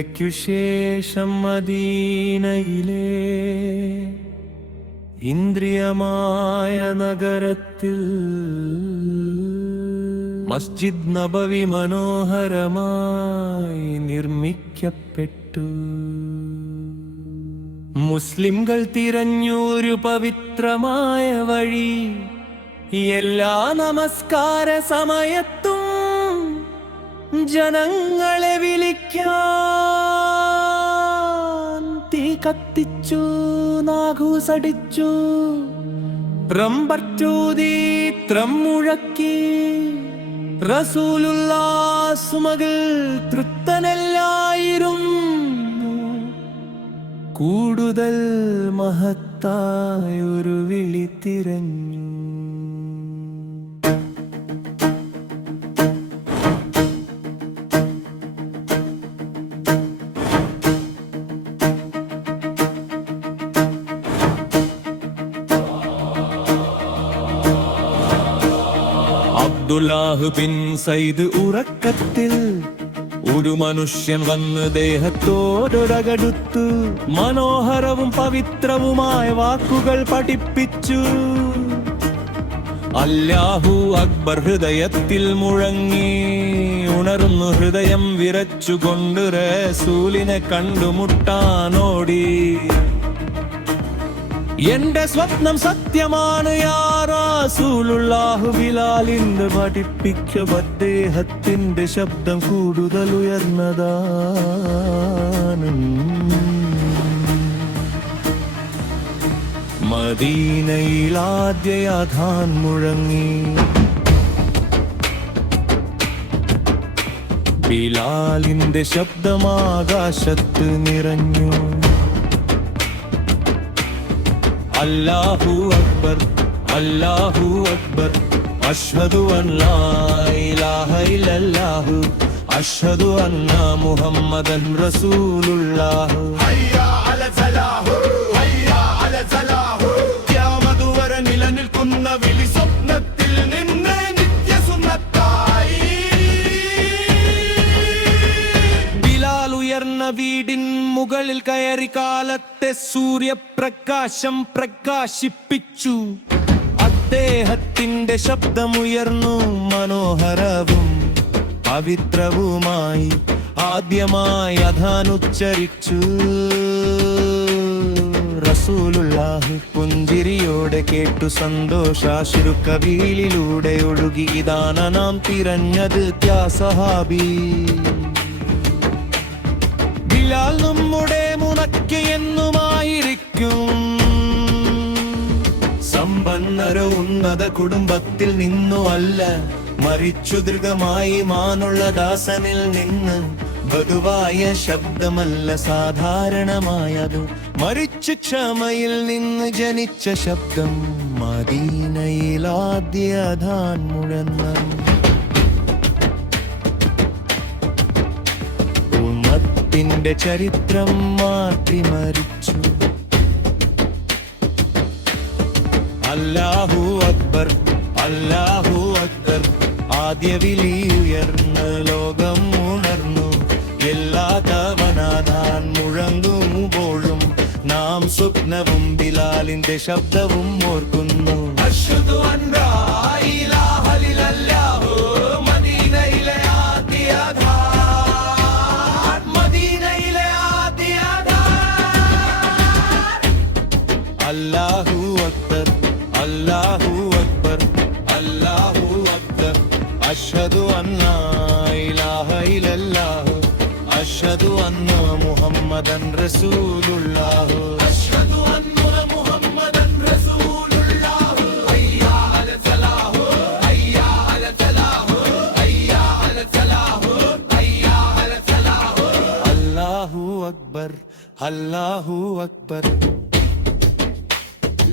ഹിജ്റയ്ക്കുശേഷം മദീനയിലെ ഇന്ദ്രിയമായ നഗരത്തിൽ മസ്ജിദ് നബവി മനോഹരമായി നിർമ്മിക്കപ്പെട്ടു. മുസ്ലിംകൾ തിരഞ്ഞൊരു പവിത്രമായ വഴി എല്ലാ നമസ്കാര സമയത്തും ജനങ്ങളെ വിളിക്കാൻ തീ കത്തിച്ചു, നാഘൂസടിച്ചു, റമ്പറ്റൂതി, മുഴക്കി. റസൂലുള്ളാഹ് സുമകൾ തൃപ്തനല്ലായിരുന്നു. കൂടുതൽ മഹത്തായൊരു വിളി തിരഞ്ഞു. അബ്ദുല്ലാഹ് ബിൻ സൈദ് ഉറക്കത്തിൽ ഒരു മനുഷ്യൻ വന്ന് ദേഹത്തോടൊരകടുത്തു മനോഹരവും പവിത്രവുമായ വാക്കുകൾ പഠിപ്പിച്ചു. അല്ലാഹു അക്ബർ ഹൃദയത്തിൽ മുഴങ്ങി. ഉണർന്നു ഹൃദയം വിറച്ചുകൊണ്ട് റസൂലിനെ കണ്ടുമുട്ടാനോടി. എന്റെ സ്വപ്നം സത്യമാണ് യാ റസൂലുള്ളാഹ്. ബിലാലിന്റെ പഠിപ്പിക്കപ്പെട്ട അദ്ദേഹത്തിന്റെ ശബ്ദം കൂടുതൽ ഉയർന്നതാണ്. മദീനയിൽ ആദ്യ അദാൻ മുഴങ്ങി. ബിലാലിന്റെ ശബ്ദം ആകാശത്ത് നിറഞ്ഞു. അല്ലാഹു അക്ബർ, അല്ലാഹു അക്ബർ, അഷ്ഹദു അല്ലാ ഇലാഹ ഇല്ലല്ലാഹു, അഷ്ഹദു അന്ന മുഹമ്മദൻ റസൂലുള്ളാഹ്. ഹയ്യാ അല സലാഹു, ഹയ്യാ അല സലാഹു. ഖിയാമത്ത് വരെ നിലനിൽക്കുന്ന വിളി സ്വപ്നത്തിൽ നിന്ന് നിത്യസുന്നത്തായി. ബിലാൽ ഉയർന്ന വീടിൻ മുകളിൽ കയറി കാലത്തെ സൂര്യപ്രകാശം പ്രകാശിപ്പിച്ചു. അദ്ദേഹത്തിന്റെ ശബ്ദമുയർന്നു മനോഹരവും പവിത്രവുമായി. ആദ്യമായി അദാൻ ഉച്ചരിച്ചു. റസൂലുള്ളാഹ് പുഞ്ചിരിയോടെ കേട്ടു. സന്തോഷാശ്രു കവിളിലൂടെ ഒഴുകി. ഇതാണ് നാം തിരഞ്ഞത് യാ സഹാബി. ബിലാൽ നമ്മുടെ മുനക്ക് എന്നുമായിരിക്കും. സമ്പന്നരോ ഉന്നത കുടുംബത്തിൽ നിന്നു അല്ല, മരിച്ചു ദീർഘമായി മാനുള്ള ദാസനിൽ നിന്ന്. ബധുവായ ശബ്ദമല്ല സാധാരണമായതു, മരിച്ചു ക്ഷമയിൽ നിന്ന് ജനിച്ച ശബ്ദം. മദീനയിൽ ആദ്യ അദാൻ മുഴങ്ങി. ഉമ്മത്തിന്റെ ചരിത്രം മാറ്റിമറിച്ചു. അല്ലാഹു അക്ബർ, അല്ലാഹു അക്ബർ. ആദ്യ വിളി ഉയർന്ന് ലോകം ഉണർന്നു. എല്ലാ തവണ അദാൻ മുഴങ്ങുമ്പോഴും നാം സ്വപ്നവും ബിലാലിന്റെ ശബ്ദവും ഓർക്കുന്നു. അഷ്ഹദു അല്ലാ ഇലാഹ ഇല്ലല്ലാഹു. മദീനയിലെ ആദ്യ അദാൻ, മദീനയിലെ ആദ്യ അദാൻ. അല്ലാഹു അക്ബർ, അല്ലാഹു അക്ബർ, അല്ലാഹു അക്ബർ. അഷ്ഹദു അല്ലാ ഇലാഹ ഇല്ലല്ലാഹു, അഷ്ഹദു അന്ന മുഹമ്മദൻ റസൂലുള്ളാഹ്. അഷ്ഹദു അന്ന മുഹമ്മദൻ റസൂലുള്ളാഹ്. ഹയ്യാ അല സലാഹു, ഹയ്യാ അല സലാഹു, ഹയ്യാ അല സലാഹു, ഹയ്യാ അല സലാഹു. അല്ലാഹു അക്ബർ, അല്ലാഹു അക്ബർ.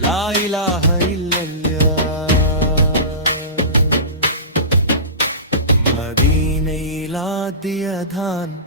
ലാ ഇലാഹ ഇല്ലല്ലാഹ്. മദീനയിൽ दिया धान